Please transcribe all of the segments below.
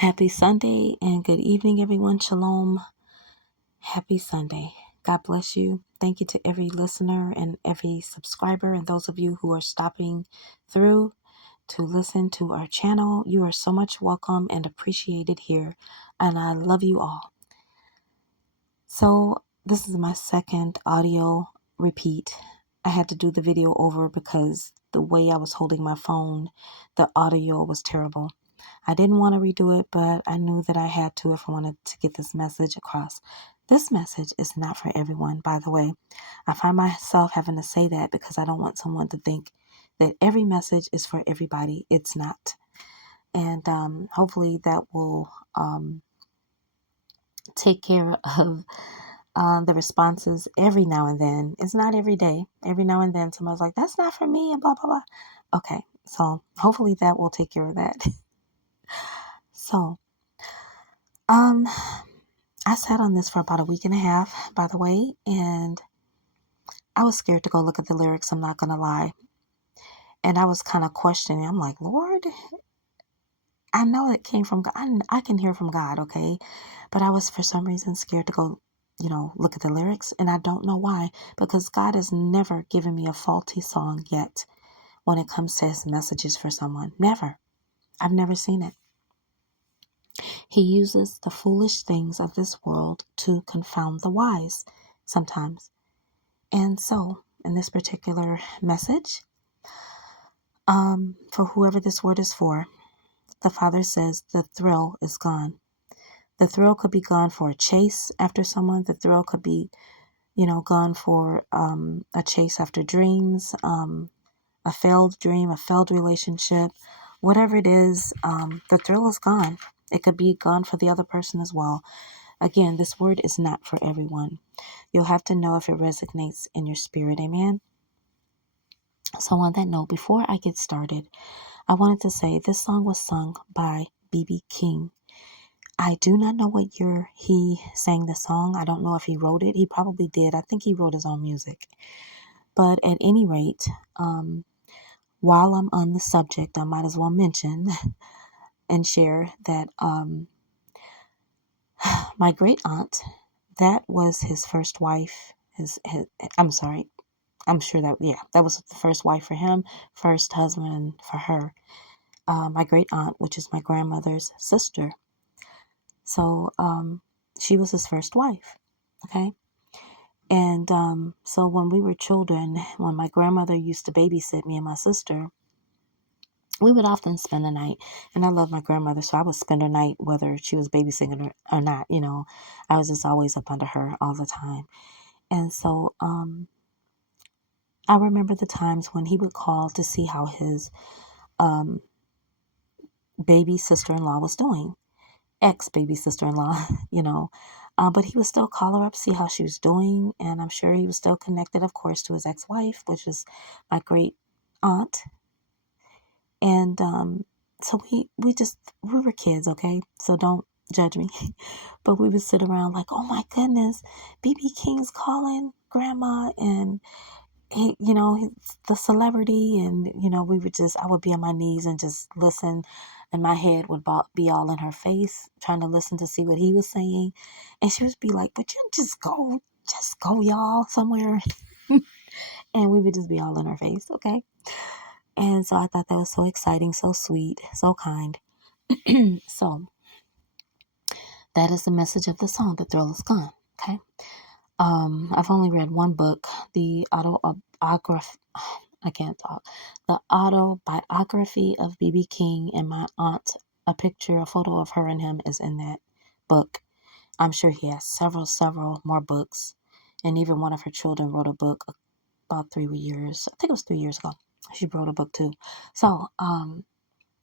Happy Sunday and good evening, everyone. Shalom. Happy Sunday. God bless you. Thank you to every listener and every subscriber and those of you who are stopping through to listen to our channel. You are so much welcome and appreciated here, and I love you all. So, this is my second audio repeat. I had to do the video over because the way I was holding my phone, the audio was terrible. I didn't want to redo it, but I knew that I had to if I wanted to get this message across. This message is not for everyone, by the way. I find myself having to say that because I don't want someone to think that every message is for everybody. It's not. And hopefully that will take care of the responses every now and then. It's not every day. Every now and then somebody's like, that's not for me and blah, blah, blah. Okay, so hopefully that will take care of that. So, I sat on this for about a week and a half, by the way, and I was scared to go look at the lyrics, I'm not going to lie. And I was kind of questioning. I'm like, Lord, I know it came from God. I can hear from God, okay? But I was, for some reason, scared to go, look at the lyrics. And I don't know why, because God has never given me a faulty song yet when it comes to his messages for someone. Never. I've never seen it. He uses the foolish things of this world to confound the wise sometimes. And so, in this particular message, for whoever this word is for, the Father says the thrill is gone. The thrill could be gone for a chase after someone. The thrill could be, gone for a chase after dreams, a failed dream, a failed relationship, whatever it is, the thrill is gone. It could be gone for the other person as well. Again, this word is not for everyone. You'll have to know if it resonates in your spirit. Amen. So on that note, before I get started, I wanted to say this song was sung by B.B. King. I do not know what year he sang the song. I don't know if he wrote it. He probably did. I think he wrote his own music. But at any rate, while I'm on the subject, I might as well mention and share that my great aunt, that was his first wife. I'm sorry. I'm sure that was the first wife for him, first husband for her. My great aunt, which is my grandmother's sister. So she was his first wife. Okay. And so when we were children, when my grandmother used to babysit me and my sister, we would often spend the night. And I love my grandmother, so I would spend her night whether she was babysitting or not. I was just always up under her all the time. And so I remember the times when he would call to see how his baby sister-in-law was doing, ex-baby sister-in-law, but he would still call her up, see how she was doing, and I'm sure he was still connected, of course, to his ex-wife, which is my great aunt. And so we were kids, okay? So don't judge me. But we would sit around like, oh my goodness, BB King's calling grandma, and he's the celebrity, and I would be on my knees and just listen, and my head would be all in her face trying to listen to see what he was saying, and she would be like, but you just go y'all somewhere. And we would just be all in her face, okay? And so I thought that was so exciting, so sweet, so kind. So that is the message of the song, The Thrill Is Gone, okay? I've only read one book, the autobiography. I can't talk. The autobiography of B.B. King, and my aunt, a photo of her and him is in that book. I'm sure he has several more books. And even one of her children wrote a book about 3 years. I think it was 3 years ago. She wrote a book too. So, on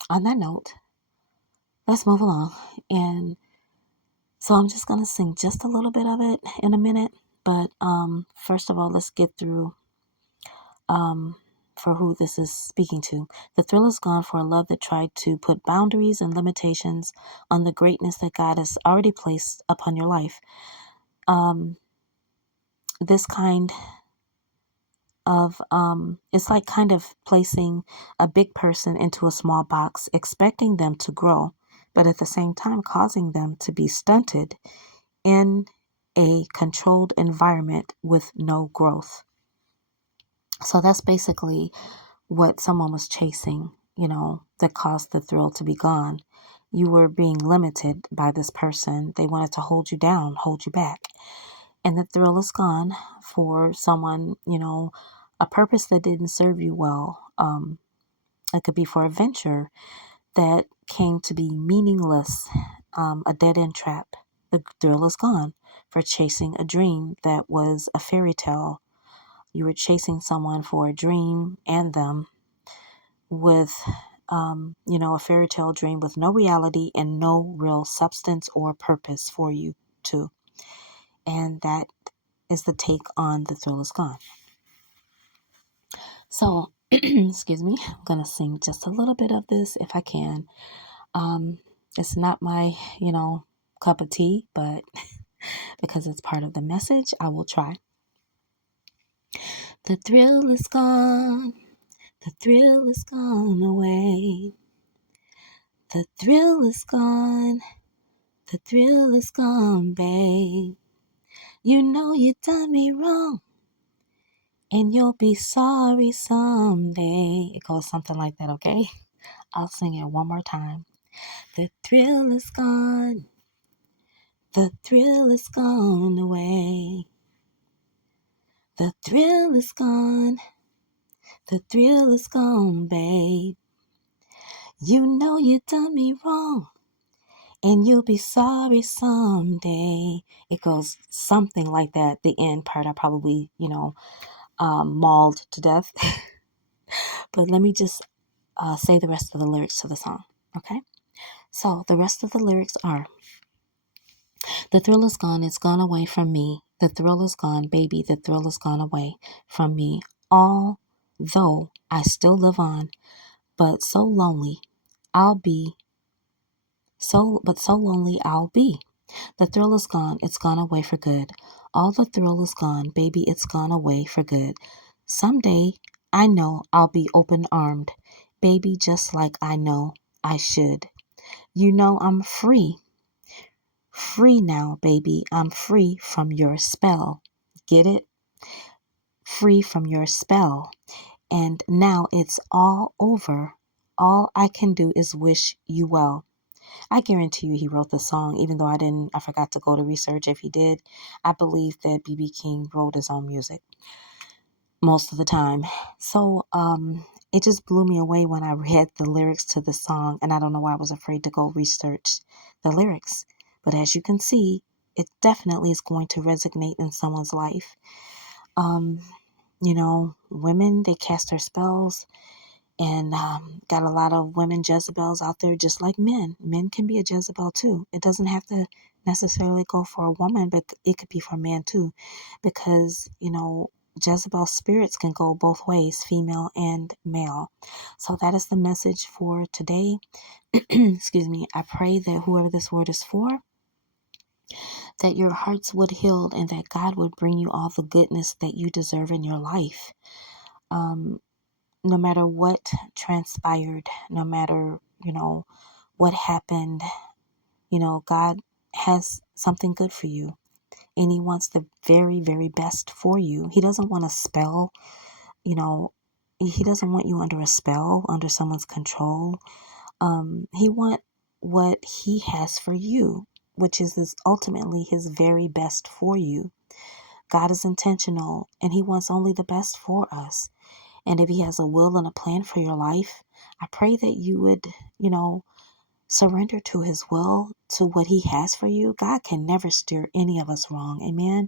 that note, let's move along. And so I'm just going to sing just a little bit of it in a minute. But first of all, let's get through for who this is speaking to. The thrill is gone for a love that tried to put boundaries and limitations on the greatness that God has already placed upon your life. This kind of, it's like kind of placing a big person into a small box, expecting them to grow but at the same time causing them to be stunted in a controlled environment with no growth. So that's basically what someone was chasing, that caused the thrill to be gone. You were being limited by this person. They wanted to hold you down, hold you back. And the thrill is gone for someone, a purpose that didn't serve you well. It could be for a venture that came to be meaningless, a dead end trap. The thrill is gone for chasing a dream that was a fairy tale. You were chasing someone for a dream and them with, a fairy tale dream with no reality and no real substance or purpose for you too. And that is the take on The Thrill Is Gone. So, excuse me, I'm going to sing just a little bit of this if I can. It's not my, cup of tea, but because it's part of the message, I will try. The thrill is gone. The thrill is gone away. The thrill is gone. The thrill is gone, babe. You know you done me wrong, and you'll be sorry someday. It goes something like that, okay? I'll sing it one more time. The thrill is gone. The thrill is gone away. The thrill is gone. The thrill is gone, babe. You know you done me wrong, and you'll be sorry someday. It goes something like that. The end part I probably, mauled to death. But let me just say the rest of the lyrics to the song, okay? So the rest of the lyrics are: the thrill is gone, it's gone away from me. The thrill is gone, baby, the thrill is gone away from me. Although I still live on, but so lonely I'll be. So lonely I'll be. The thrill is gone, it's gone away for good. All the thrill is gone, baby, it's gone away for good. Someday, I know I'll be open armed, baby, just like I know I should. You know I'm free. Free now, baby, I'm free from your spell. Get it? Free from your spell. And now it's all over. All I can do is wish you well. I guarantee you he wrote the song, even though I forgot to go to research if he did. I believe that B.B. King wrote his own music most of the time. So it just blew me away when I read the lyrics to the song, and I don't know why I was afraid to go research the lyrics. But as you can see, it definitely is going to resonate in someone's life. Um, women, they cast their spells. And got a lot of women Jezebels out there, just like men. Men can be a Jezebel too. It doesn't have to necessarily go for a woman, but it could be for a man too. Because, Jezebel spirits can go both ways, female and male. So that is the message for today. Excuse me. I pray that whoever this word is for, that your hearts would heal and that God would bring you all the goodness that you deserve in your life. No matter what transpired, no matter, what happened, God has something good for you. And he wants the very, very best for you. He doesn't want a spell, you know, he doesn't want you under a spell, under someone's control. He want what he has for you, which is ultimately his very best for you. God is intentional and he wants only the best for us. And if he has a will and a plan for your life, I pray that you would, surrender to his will, to what he has for you. God can never steer any of us wrong. Amen.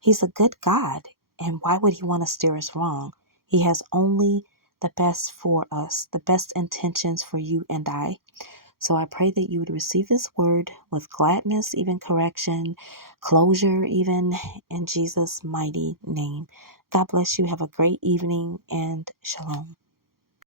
He's a good God. And why would he want to steer us wrong? He has only the best for us, the best intentions for you and I. So I pray that you would receive this word with gladness, even correction, closure, even in Jesus' mighty name. God bless you. Have a great evening and shalom.